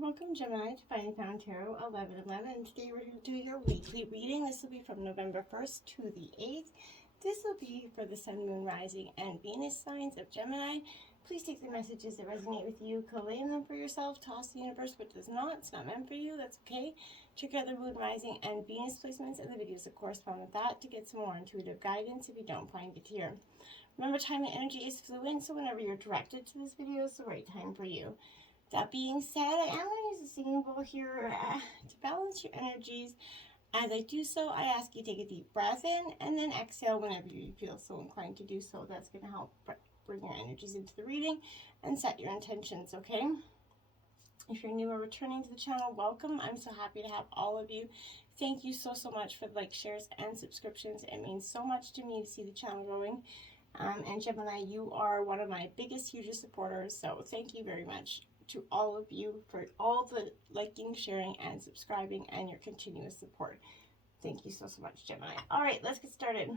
Welcome, Gemini, to Finding Found Tarot 1111, and today we're going to do your weekly reading. This will be from November 1st to the 8th. This will be for the Sun, Moon, Rising, and Venus signs of Gemini. Please take the messages that resonate with you, claim them for yourself, toss the universe what does not. It's not meant for you, that's okay. Check out the Moon, Rising, and Venus placements and the videos that correspond with that to get some more intuitive guidance if you don't find it here. Remember, time and energy is fluid, so whenever you're directed to this video, it's the right time for you. That being said, I am going to use a singing bowl here to balance your energies. As I do so, I ask you to take a deep breath in and then exhale whenever you feel so inclined to do so. That's going to help bring your energies into the reading and set your intentions, okay? If you're new or returning to the channel, welcome. I'm so happy to have all of you. Thank you so much for the likes, shares, and subscriptions. It means so much to me to see the channel growing. And Gemini, you are one of my biggest, hugest supporters, so thank you very much to all of you for all the liking, sharing, and subscribing, and your continuous support. Thank you so much, Gemini. All right, let's get started. What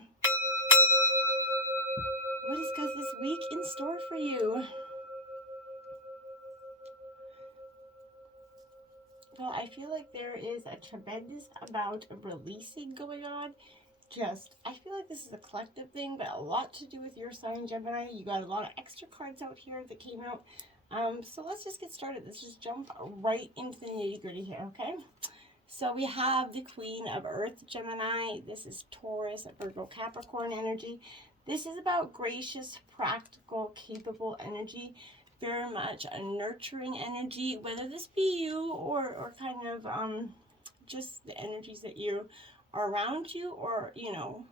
is God's this week in store for you? Well, I feel like there is a tremendous amount of releasing going on. I feel like this is a collective thing, but a lot to do with your sign, Gemini. You got a lot of extra cards out here that came out. So let's just get started. Let's just jump right into the nitty-gritty here, okay? So we have the Queen of Earth, Gemini. This is Taurus, Virgo, Capricorn energy. This is about gracious, practical, capable energy. Very much a nurturing energy, whether this be you or kind of just the energies that you are around you, or, you know,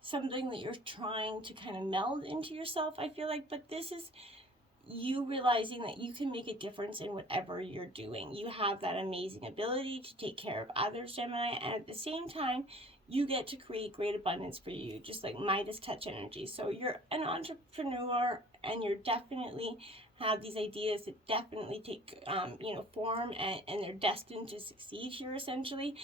something that you're trying to kind of meld into yourself, I feel like. But this is you realizing that you can make a difference in whatever you're doing. You have that amazing ability to take care of others, Gemini, and at the same time, you get to create great abundance for you, just like Midas touch energy. So you're an entrepreneur, and you're definitely have these ideas that definitely take, form, and they're destined to succeed here, essentially.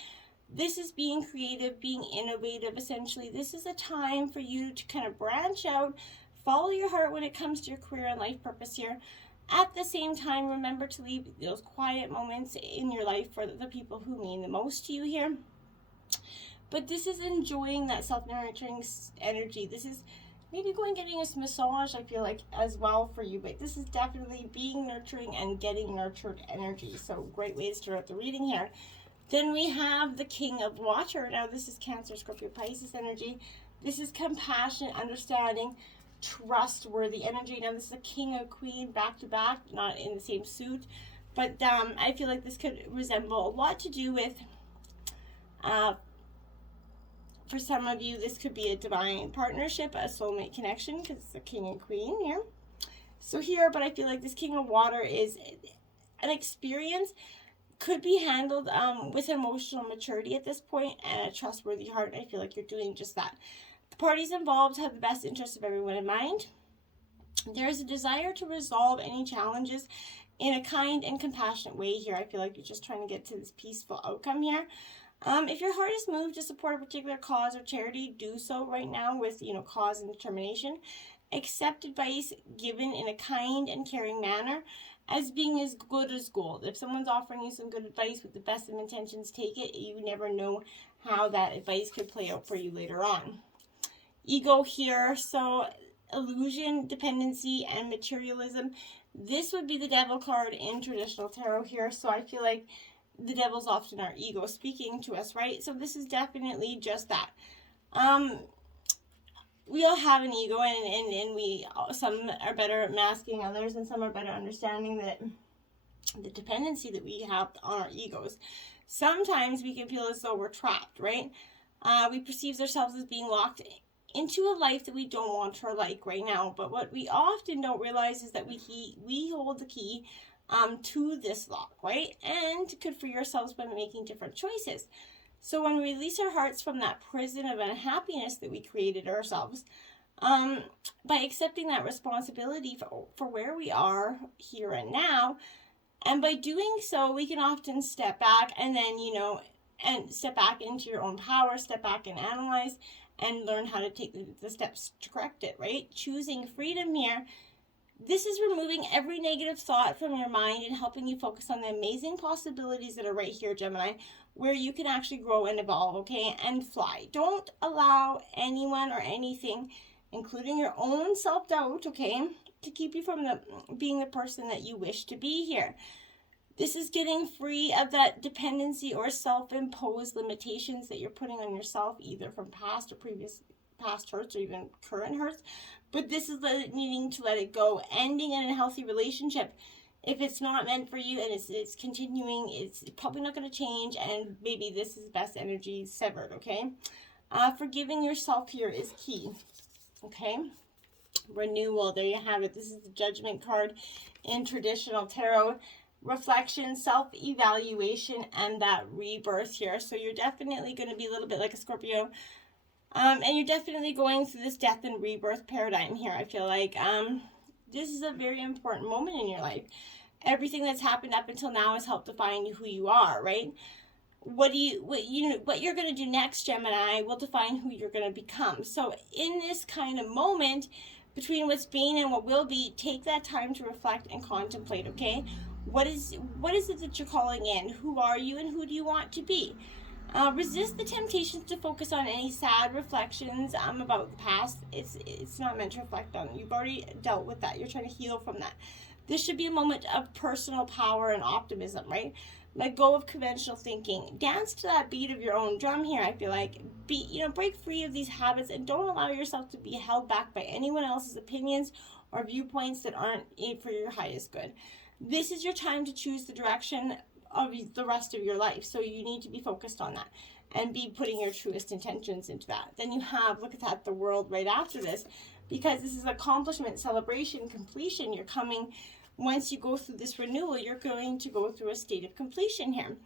This is being creative, being innovative, essentially. This is a time for you to kind of branch out, follow your heart when it comes to your career and life purpose here. At the same time, remember to leave those quiet moments in your life for the people who mean the most to you here. But this is enjoying that self-nurturing energy. This is maybe getting a massage, I feel like, as well for you. But this is definitely being nurturing and getting nurtured energy. So great way to start out the reading here. Then we have the King of Water. Now this is Cancer, Scorpio, Pisces energy. This is compassionate, understanding, trustworthy energy. Now this is a King and Queen back to back, not in the same suit, but I feel like this could resemble a lot to do with for some of you, this could be a divine partnership, a soulmate connection, because it's a King and Queen here. So here, but I feel like this King of Water is an experience, could be handled with emotional maturity at this point, and a trustworthy heart. I feel like you're doing just that. The parties involved have the best interests of everyone in mind. There is a desire to resolve any challenges in a kind and compassionate way here. I feel like you're just trying to get to this peaceful outcome here. If your heart is moved to support a particular cause or charity, do so right now with, cause and determination. Accept advice given in a kind and caring manner as being as good as gold. If someone's offering you some good advice with the best of intentions, take it. You never know how that advice could play out for you later on. Ego here, so illusion, dependency, and materialism. This would be the Devil card in traditional tarot here. So I feel like the devil's often our ego speaking to us, right? So this is definitely just that. We all have an ego, and some are better at masking others, and some are better understanding that the dependency that we have on our egos. Sometimes we can feel as though we're trapped, right? We perceive ourselves as being locked into a life that we don't want or like right now. But what we often don't realize is that we hold the key to this lock, right? And could free ourselves by making different choices. So when we release our hearts from that prison of unhappiness that we created ourselves, by accepting that responsibility for where we are here and now, and by doing so, we can often step back and then, and step back into your own power, step back and analyze, and learn how to take the steps to correct it, right? Choosing freedom here This is removing every negative thought from your mind and helping you focus on the amazing possibilities that are right here, Gemini, where you can actually grow and evolve, okay, and fly. Don't allow anyone or anything, including your own self-doubt, okay, to keep you from being the person that you wish to be here. This is getting free of that dependency or self-imposed limitations that you're putting on yourself, either from past or previous past hurts or even current hurts. But this is needing to let it go, ending an unhealthy relationship. If it's not meant for you and it's continuing, it's probably not going to change, and maybe this is best energy severed, okay? Forgiving yourself here is key, okay? Renewal, there you have it. This is the Judgment card in traditional tarot. Reflection, self-evaluation, and that rebirth here. So you're definitely going to be a little bit like a Scorpio. And you're definitely going through this death and rebirth paradigm here. I feel like this is a very important moment in your life. Everything that's happened up until now has helped define who you are, right? What you're going to do next, Gemini, will define who you're going to become. So in this kind of moment between what's been and what will be, take that time to reflect and contemplate, okay? What is it that you're calling in? Who are you and who do you want to be? Resist the temptations to focus on any sad reflections about the past. It's not meant to reflect on. You've already dealt with that. You're trying to heal from that. This should be a moment of personal power and optimism, right? Let go of conventional thinking. Dance to that beat of your own drum here, I feel like. Break free of these habits and don't allow yourself to be held back by anyone else's opinions or viewpoints that aren't for your highest good. This is your time to choose the direction of the rest of your life. So you need to be focused on that and be putting your truest intentions into that. Then you have, look at that, the world right after this, because this is accomplishment, celebration, completion. You're coming, once you go through this renewal, you're going to go through a state of completion here.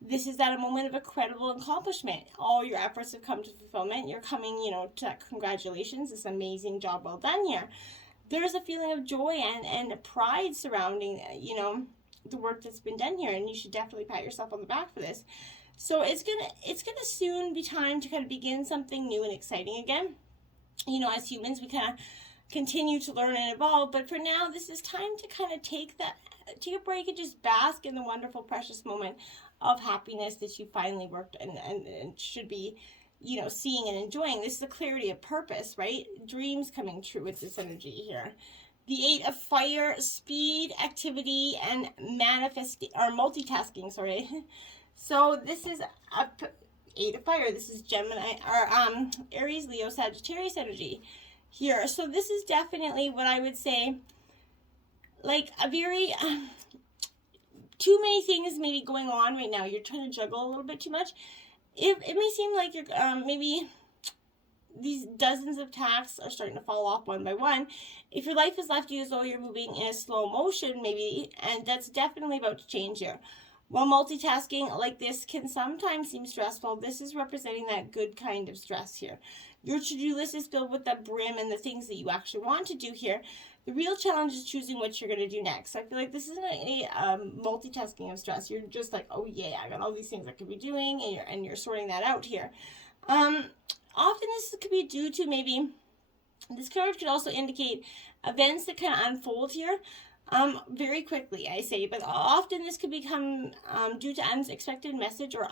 This is at a moment of incredible accomplishment. All your efforts have come to fulfillment. You're coming, to that congratulations, this amazing job well done here. There's a feeling of joy and pride surrounding, the work that's been done here, and you should definitely pat yourself on the back for this. So it's gonna soon be time to kind of begin something new and exciting again. As humans, we kind of continue to learn and evolve, but for now, this is time to kind of take a break and just bask in the wonderful, precious moment of happiness that you finally worked and should be, seeing and enjoying. This is a clarity of purpose, right? Dreams coming true with this energy here. The 8 of Fire, speed, activity, and multitasking, sorry. So this is 8 of Fire. This is Gemini, or Aries, Leo, Sagittarius energy here. So this is definitely what I would say, like a very, too many things maybe going on right now. You're trying to juggle a little bit too much. It may seem like you're, maybe these dozens of tasks are starting to fall off one by one. If your life has left you as though you're moving in a slow motion, maybe, and that's definitely about to change here. While multitasking like this can sometimes seem stressful, this is representing that good kind of stress here. Your to-do list is filled with the brim and the things that you actually want to do here. The real challenge is choosing what you're going to do next. I feel like this isn't a multitasking of stress. You're just like, oh yeah, I got all these things I could be doing, and you're sorting that out here. Often this could be due to maybe, this card could also indicate events that kind of unfold here very quickly, I say, but often this could become due to unexpected message or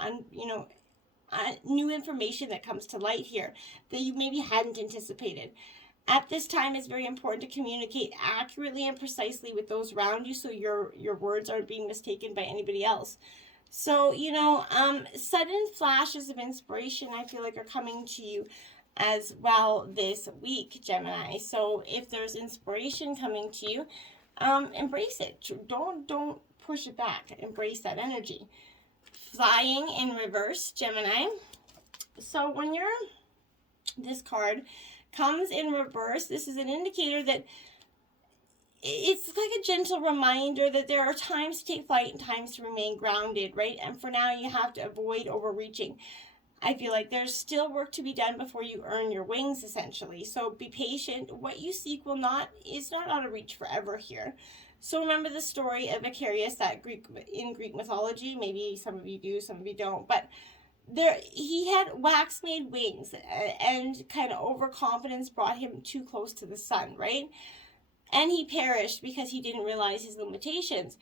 new information that comes to light here that you maybe hadn't anticipated. At this time, it's very important to communicate accurately and precisely with those around you so your words aren't being mistaken by anybody else. So, sudden flashes of inspiration, I feel like, are coming to you as well this week, Gemini. So if there's inspiration coming to you, embrace it. Don't push it back. Embrace that energy. Flying in reverse, Gemini. So when this card comes in reverse, this is an indicator that it's like a gentle reminder that there are times to take flight and times to remain grounded, right? And for now, you have to avoid overreaching. I feel like there's still work to be done before you earn your wings, essentially. So be patient. What you seek is not out of reach forever here. So remember the story of Icarus, in Greek mythology. Maybe some of you do, some of you don't. But he had wax-made wings, and kind of overconfidence brought him too close to the sun, right? and he perished because he didn't realize his limitations.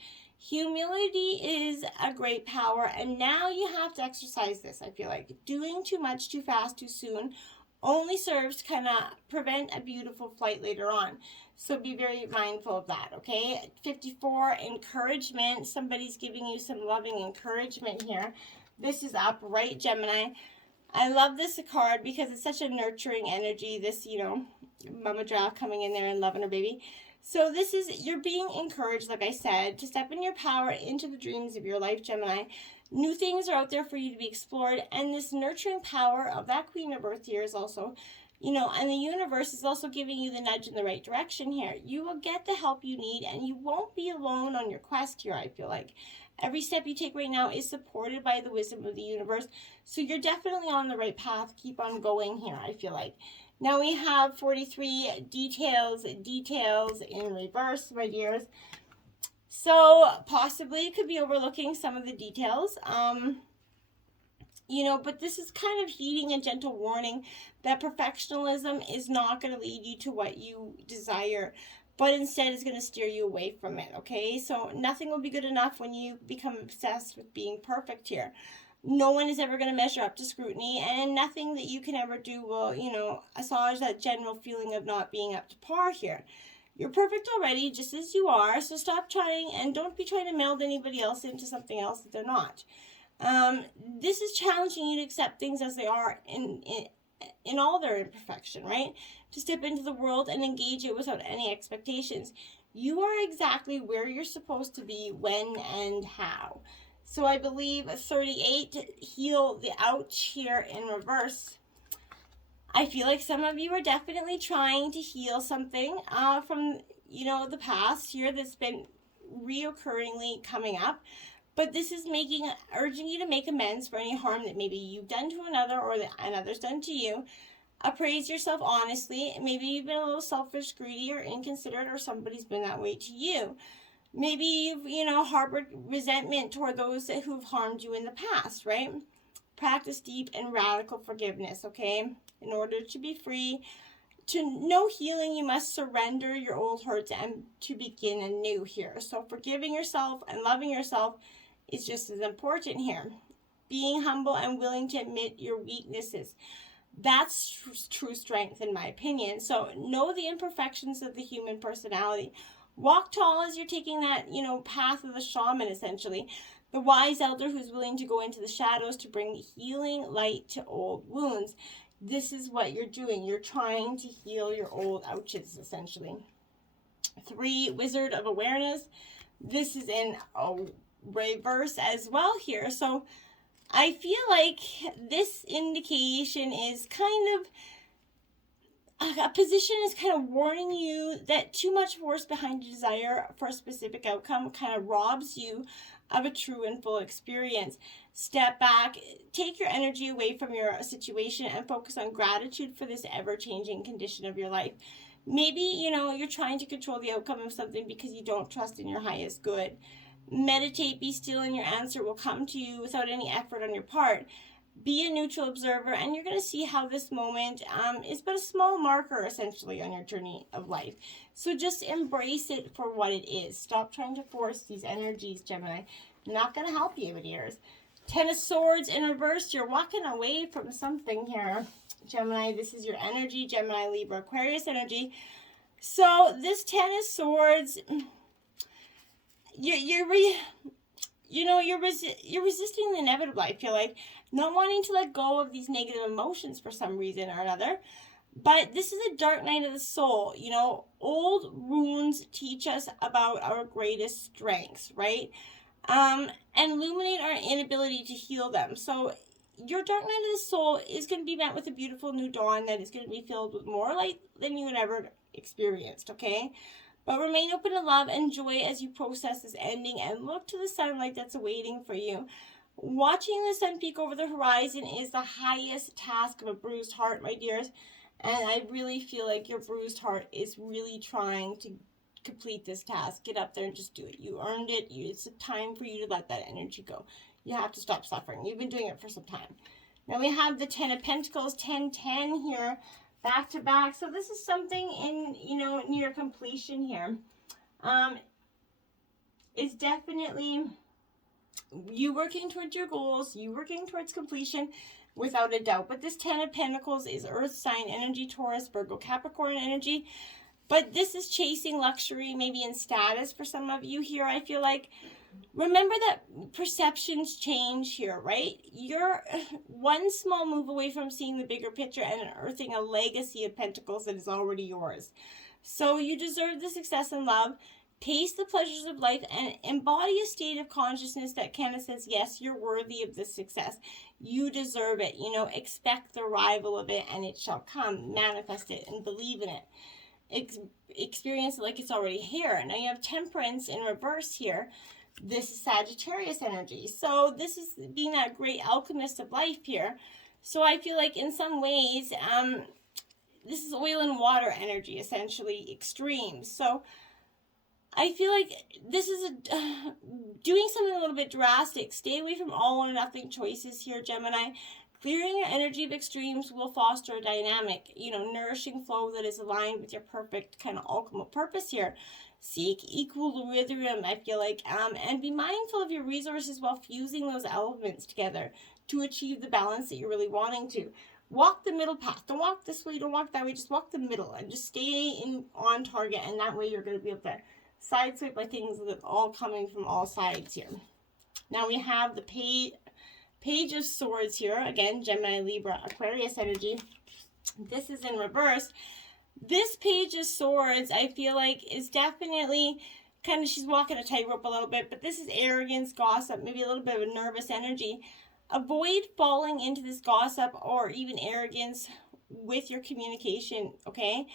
Humility is a great power, and now you have to exercise this. I feel like doing too much too fast too soon only serves to kind of prevent a beautiful flight later on. So be very mindful of that, okay? 54, encouragement. Somebody's giving you some loving encouragement here. This is upright, Gemini. I love this card because it's such a nurturing energy. This, mama giraffe coming in there and loving her baby. So this is, you're being encouraged, like I said, to step in your power into the dreams of your life, Gemini. New things are out there for you to be explored, and this nurturing power of that Queen of Earth here is also, and the universe is also giving you the nudge in the right direction here. You will get the help you need, and you won't be alone on your quest here, I feel like. Every step you take right now is supported by the wisdom of the universe, so you're definitely on the right path. Keep on going here, I feel like. Now we have 43, details in reverse, my dears. So possibly could be overlooking some of the details, but this is kind of heeding a gentle warning that perfectionism is not going to lead you to what you desire, but instead is going to steer you away from it, okay? So nothing will be good enough when you become obsessed with being perfect here. No one is ever going to measure up to scrutiny, and nothing that you can ever do will, assuage that general feeling of not being up to par here. You're perfect already, just as you are, so stop trying, and don't be trying to meld anybody else into something else that they're not. This is challenging you to accept things as they are in all their imperfection, right? To step into the world and engage it without any expectations. You are exactly where you're supposed to be, when and how. So I believe 38, heal the ouch here in reverse. I feel like some of you are definitely trying to heal something from, the past here that's been reoccurringly coming up. But this is urging you to make amends for any harm that maybe you've done to another or that another's done to you. Appraise yourself honestly. Maybe you've been a little selfish, greedy, or inconsiderate, or somebody's been that way to you. Maybe you've, harbored resentment toward those who've harmed you in the past, right? Practice deep and radical forgiveness, okay? In order to be free, to know healing, you must surrender your old hurts and to begin anew here. So forgiving yourself and loving yourself is just as important here. Being humble and willing to admit your weaknesses. That's true strength, in my opinion. So know the imperfections of the human personality. Walk tall as you're taking that, path of the shaman, essentially. The wise elder who's willing to go into the shadows to bring healing light to old wounds. This is what you're doing. You're trying to heal your old ouches, essentially. 3, Wizard of Awareness. This is in a reverse as well here. So I feel like this indication is kind of a position is kind of warning you that too much force behind a desire for a specific outcome kind of robs you of a true and full experience. Step back, take your energy away from your situation and focus on gratitude for this ever-changing condition of your life. Maybe, you're trying to control the outcome of something because you don't trust in your highest good. Meditate, be still, and your answer will come to you without any effort on your part. Be a neutral observer, and you're going to see how this moment is but a small marker, essentially, on your journey of life. So just embrace it for what it is. Stop trying to force these energies, Gemini. Not going to help you, my dears. 10 of Swords in reverse. You're walking away from something here, Gemini. This is your energy, Gemini, Libra, Aquarius energy. So this 10 of Swords, you're resisting the inevitable, I feel like. Not wanting to let go of these negative emotions for some reason or another. But this is a dark night of the soul. Old wounds teach us about our greatest strengths, right? And illuminate our inability to heal them. So your dark night of the soul is going to be met with a beautiful new dawn that is going to be filled with more light than you had ever experienced, okay? But remain open to love and joy as you process this ending and look to the sunlight that's awaiting for you. Watching the sun peek over the horizon is the highest task of a bruised heart, my dears. And I really feel like your bruised heart is really trying to complete this task. Get up there and just do it. You earned it. It's time for you to let that energy go. You have to stop suffering. You've been doing it for some time. Now we have the 10 of Pentacles, 10-10 here. back to back. So this is something in, near completion here. It's definitely you working towards your goals, you working towards completion, without a doubt. But this 10 of Pentacles is Earth sign energy, Taurus, Virgo, Capricorn energy. But this is chasing luxury, maybe in status for some of you here, I feel like. Remember that perceptions change here, right? You're one small move away from seeing the bigger picture and unearthing a legacy of pentacles that is already yours. So you deserve the success and love. Taste the pleasures of life and embody a state of consciousness that kind of says, yes, you're worthy of this success. You deserve it. Expect the arrival of it and it shall come. Manifest it and believe in it. Experience it like it's already here. Now you have Temperance in reverse here. This is Sagittarius energy. So this is being that great alchemist of life here. So I feel like in some ways, this is oil and water energy, essentially extremes. So I feel like this is doing something a little bit drastic. Stay away from all or nothing choices here, Gemini. Clearing your energy of extremes will foster a dynamic, nourishing flow that is aligned with your perfect kind of ultimate purpose here. Seek equilibrium, I feel like, and be mindful of your resources while fusing those elements together to achieve the balance that you're really wanting to. Walk the middle path. Don't walk this way, don't walk that way, just walk the middle and just stay on target, and that way you're going to be able to sideswipe by things that are all coming from all sides here. Now we have the Page of Swords here. Again, Gemini, Libra, Aquarius energy. This is in reverse. This Page of Swords, I feel like, is definitely kind of, she's walking a tightrope a little bit, but this is arrogance, gossip, maybe a little bit of a nervous energy. Avoid falling into this gossip or even arrogance with your communication, okay?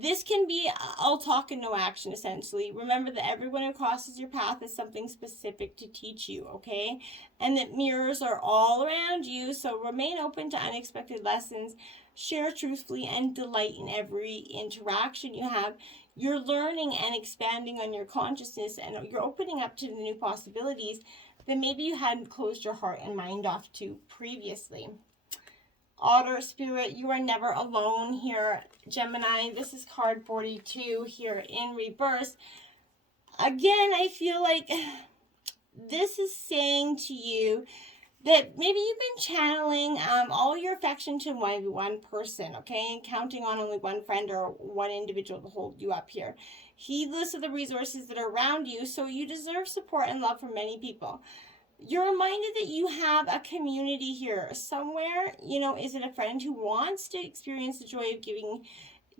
This can be all talk and no action, essentially. Remember that everyone who crosses your path is something specific to teach you, okay? And that mirrors are all around you, so remain open to unexpected lessons. Share truthfully and delight in every interaction you have. You're learning and expanding on your consciousness, and you're opening up to the new possibilities that maybe you hadn't closed your heart and mind off to previously. Otter Spirit, you are never alone here, Gemini. This is card 42 here in reverse. Again, I feel like this is saying to you that maybe you've been channeling all your affection to one person, okay? And counting on only one friend or one individual to hold you up here. Heedless of the resources that are around you, so you deserve support and love from many people. You're reminded that you have a community here somewhere. Is it a friend who wants to experience the joy of giving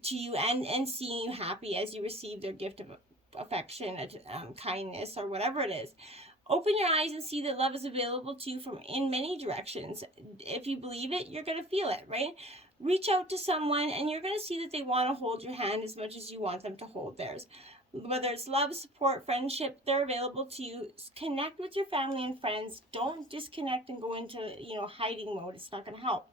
to you and seeing you happy as you receive their gift of affection, kindness, or whatever it is? Open your eyes and see that love is available to you from in many directions. If you believe it, you're going to feel it, right? Reach out to someone and you're going to see that they want to hold your hand as much as you want them to hold theirs. Whether it's love, support, friendship, they're available to you. Connect with your family and friends. Don't disconnect and go into, hiding mode. It's not going to help.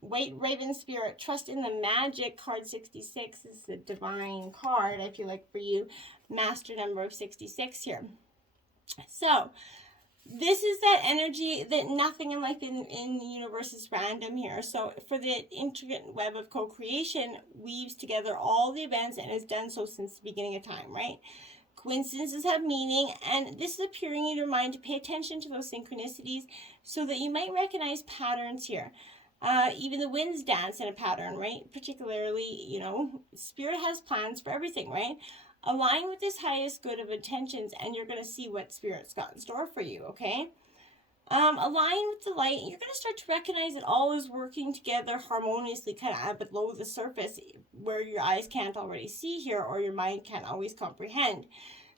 Wait, Raven Spirit, trust in the magic. Card 66 is the divine card, I feel like, for you. Master number of 66 here. So, this is that energy that nothing in life in the universe is random here. So, for the intricate web of co-creation weaves together all the events and has done so since the beginning of time, right? Coincidences have meaning, and this is appearing in your mind to pay attention to those synchronicities so that you might recognize patterns here. Even the winds dance in a pattern, right? Particularly, Spirit has plans for everything, right? Align with this highest good of intentions, and you're going to see what Spirit's got in store for you, okay? Align with the light, and you're going to start to recognize that all is working together harmoniously, kind of below the surface, where your eyes can't already see here, or your mind can't always comprehend.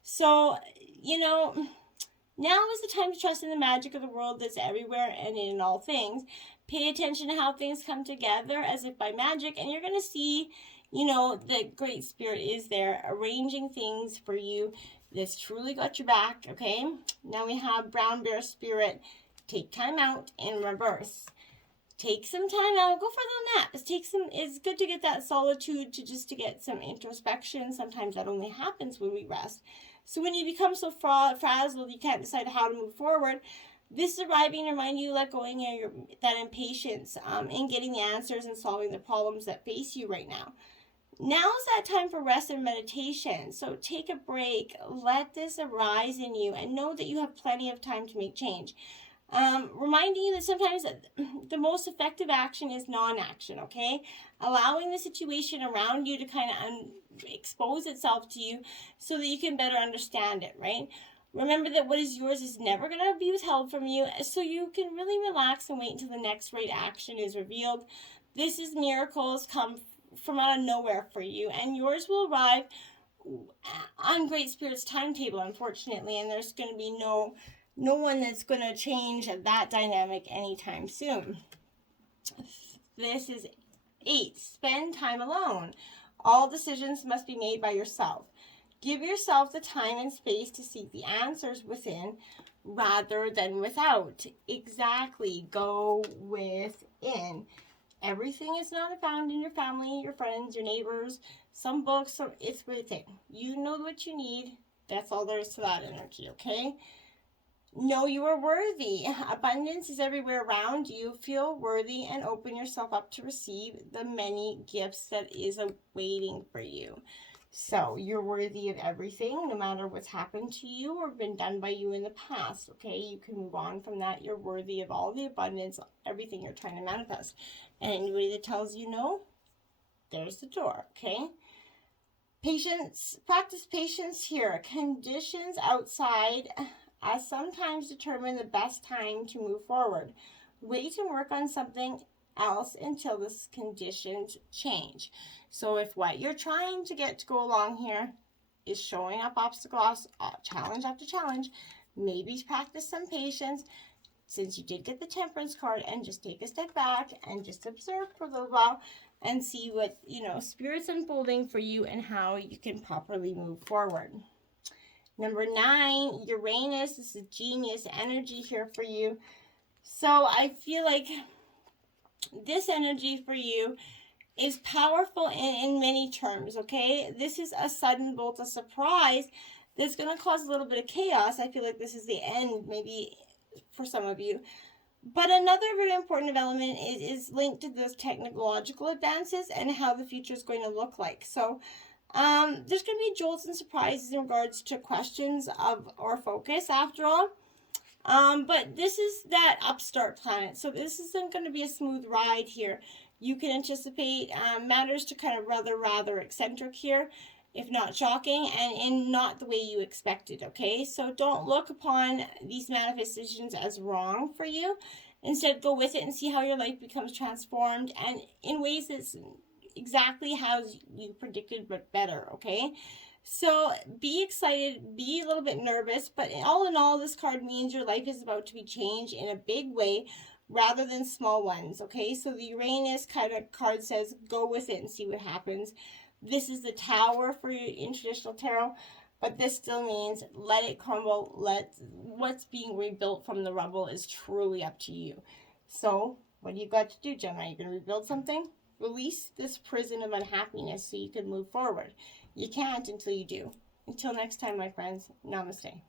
So, now is the time to trust in the magic of the world that's everywhere and in all things. Pay attention to how things come together as if by magic, and you're going to see the Great Spirit is there arranging things for you. This truly got your back, okay? Now we have Brown Bear Spirit. Take time out in reverse. Take some time out. Go for the nap. It's good to get that solitude, to get some introspection. Sometimes that only happens when we rest. So when you become so frazzled, you can't decide how to move forward. This is arriving to remind you, let go of that impatience in getting the answers and solving the problems that face you right now. Now is that time for rest and meditation. So take a break, let this arise in you, and know that you have plenty of time to make change. Reminding you that sometimes the most effective action is non-action, okay? Allowing the situation around you to kind of expose itself to you so that you can better understand it, right? Remember that what is yours is never going to be withheld from you, so you can really relax and wait until the next right action is revealed. This is miracles come from out of nowhere for you, and yours will arrive on Great Spirit's timetable, unfortunately, and there's going to be no one that's going to change that dynamic anytime soon. This is 8. Spend time alone. All decisions must be made by yourself. Give yourself the time and space to seek the answers within rather than without. Exactly. Go within. Everything is not found in your family, your friends, your neighbors, some books, it's within. You know what you need. That's all there is to that energy, okay? Know you are worthy. Abundance is everywhere around you. Feel worthy and open yourself up to receive the many gifts that is awaiting for you. So you're worthy of everything, no matter what's happened to you or been done by you in the past, okay? You can move on from that. You're worthy of all the abundance, everything you're trying to manifest. And anybody that tells you no, there's the door, okay? Patience, practice patience here. Conditions outside sometimes determine the best time to move forward. Wait and work on something else until the conditions change. So if what you're trying to get to go along here is showing up obstacles, challenge after challenge, maybe practice some patience since you did get the Temperance card, and just take a step back and just observe for a little while and see what, Spirit's unfolding for you and how you can properly move forward. Number 9, Uranus. This is genius energy here for you. So I feel like this energy for you is powerful in many terms, okay? This is a sudden bolt of surprise that's going to cause a little bit of chaos. I feel like this is the end, maybe, for some of you. But another very important development is linked to those technological advances and how the future is going to look like. So there's going to be jolts and surprises in regards to questions of or focus, after all. But this is that upstart planet, so this isn't going to be a smooth ride here. You can anticipate matters to kind of rather eccentric here, if not shocking, and in not the way you expected, okay? So don't look upon these manifestations as wrong for you. Instead, go with it and see how your life becomes transformed, and in ways that's exactly how you predicted, but better, okay? So be excited, be a little bit nervous, but all in all, this card means your life is about to be changed in a big way rather than small ones, okay? So the Uranus kind of card says, go with it and see what happens. This is the Tower for you in traditional tarot, but this still means let it crumble. What's being rebuilt from the rubble is truly up to you. So what do you got to do, Gemini? You're going to rebuild something? Release this prison of unhappiness so you can move forward. You can't until you do. Until next time, my friends, namaste.